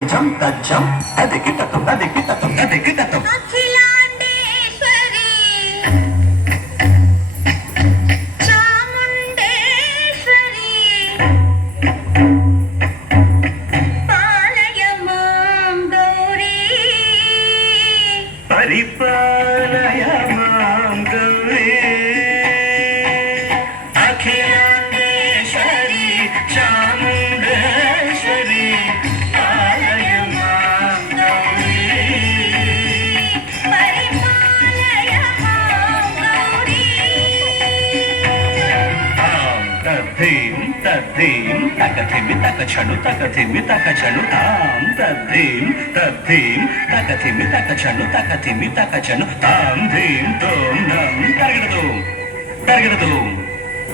జం తజ్జం అదికి తత్వం అదికి తత్వం అదికి తత్వం అఖిలాండేశ్వరి చాముండేశ్వరి పాలయ మాం గౌరీ పరిపాలయ మాం గౌరీ అఖిలాండేశ్వరి చాముండేశ్వరి పాలయ మాం గౌరీ పరిపాలయ మాం గౌరీ తద్ధీం తద్ధీం తకథిమి తకచను తకథిమి తకచను తాం తద్ధీం తద్ధీం తకథిమి తకచను తకథిమి తకచను తాం ధీం తోం నం తరగడదు తరగడదు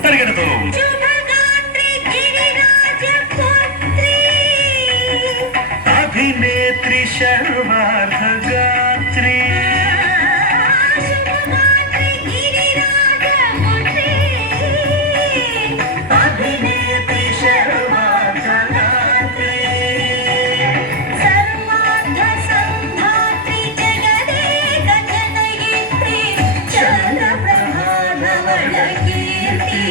తరగడదు శుభగాత్రి గిరిరాజ పుత్రి అభినేత్రి శర్వార్థగాత్రి శుభగాత్రి గిరిరాజ పుత్రి అభినేత్రి శర్వార్థగాత్రి సర్వార్థ సంధాత్రి జగదేక జనయిత్రి చంద్రప్రభాధవళ కీర్తి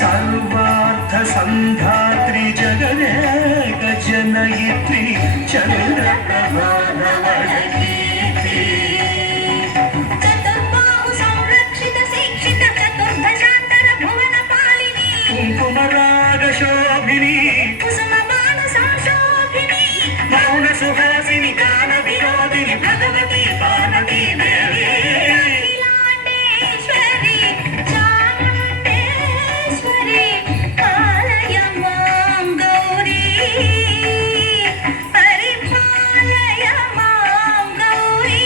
సర్వార్థ సంధాత్రి జగదేక జనయిత్రి చంద్రప్రభాధవళ కీర్తి చతుర్బాహు సంరక్షిత శిక్షిత చతుర్దశాంతర భువన పాలిని కుంకుమరాగ శోభిని కుసుమ బాణ సంశోభిని మౌన సుహాసిని గాన వినోదిని భగవతి పార్వతీ దేవి అఖిలాండేశ్వరి చాముండేశ్వరి పాలయ మాం గౌరీ పరిపాలయ మాం గౌరీ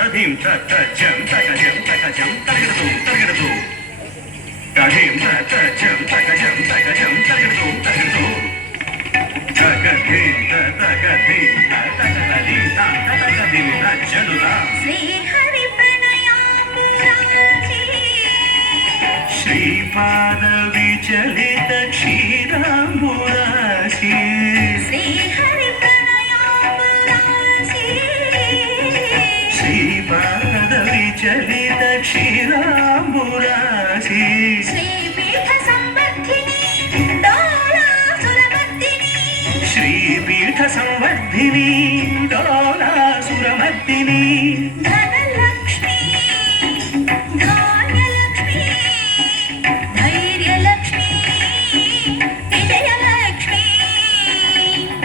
తధీం తజం తగజం తగజం తగడదు తగడదు తధీం తజం తగజం తగజం తగడదు తగడదు తగధీం తగధీం తగధీం తగధీం తజనుదా శ్రీహరి ప్రణయామురాజి శ్రీపాద విచలిత క్షీరాంబురాశి శ్రీహరి ప్రణయామురాజి శ్రీపాద విచలిత క్షీరాంబురాశి శ్రీపీఠ సంవర్ధిని డోలాసురమర్దిని శ్రీపీఠ సంవర్ధిని డోలాసురమర్దిని ధనలక్ష్మి ధాన్యలక్ష్మి ధైర్యలక్ష్మి విజయలక్ష్మి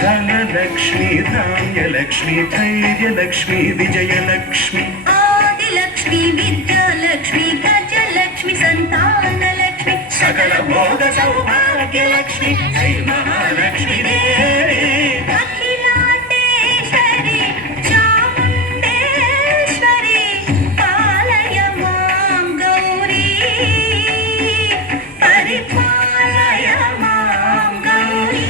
ధనలక్ష్మి ధాన్యలక్ష్మి ధైర్యలక్ష్మి విజయలక్ష్మి ఆదిలక్ష్మి విద్యాలక్ష్మి గజలక్ష్మి సంతానలక్ష్మి సకల భోగ సౌభాగ్యలక్ష్మి శ్రీ మహాలక్ష్మి దేవి అఖిలాండేశ్వరి చాముండేశ్వరి పాలయ మాం గౌరీ పరిపాలయ మాం గౌరీ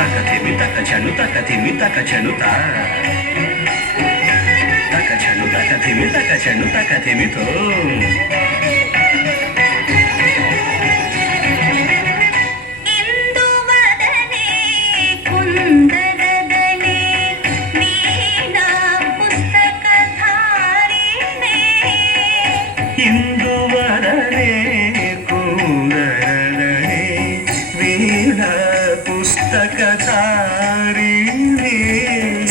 తకథిమి తకచను తకథిమి తకచను తా తకచను తకథిమి తకచను తకథిమితో ఇందువదనే కుందరదనే వీణా పుస్తకధారిణే ఇందువరనే కుందరనే వీణ పుస్తకధారిణి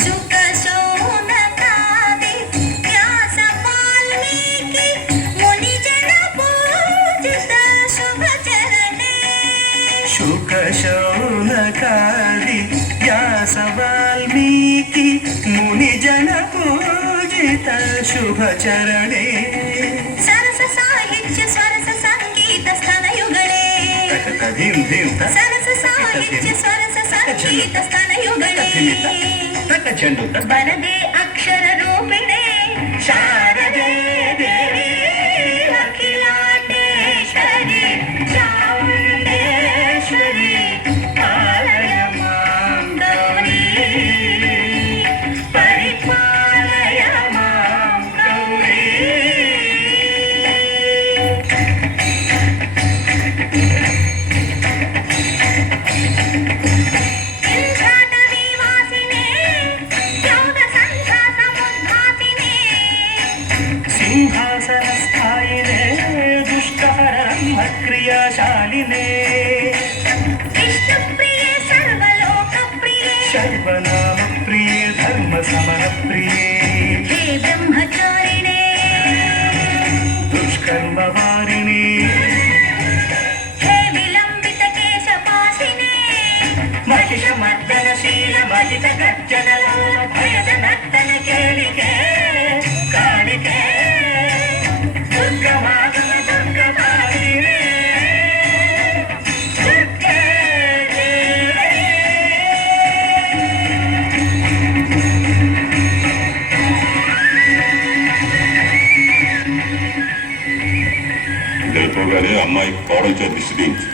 శుక శౌనకాది వ్యాస వాల్మీకి మునిజన పూజిత శుభచరణే శుక శౌనకాది వ్యాస వాల్మీకి మునిజన పూజిత శుభచరణే సరస సాహిత్య స్వరస సంగీత స్థనయుగళే తకధీం ధీం సరస సాహిత్య స్వరస సంగీత స్థనయుగళే తకచండు వరదే అక్షర రూపిణే శారదే దేవి అఖిలాండేశ్వరి చాముండేశ్వరి పాలయ మాం గౌరీ పరిపాలయ మాం గౌరీ విద్యాశాలినే విష్ణుప్రియే సర్వలోక ప్రియే శర్వనామ ప్రియే ధర్మ సమర ప్రియే హే బ్రహ్మచారిణే దుష్కర్మ వారిణి హే విలంబిత కేశపాశినే మహిష మర్దనశీల మహిత గర్జనలో భయద నర్తన కేళికే కాళికే దుర్గమాతన దుర్గమాలినే దుర్గే వెళ్ళిపోగానే అమ్మాయి కోడలు చేతి దిష్టి తీయించు.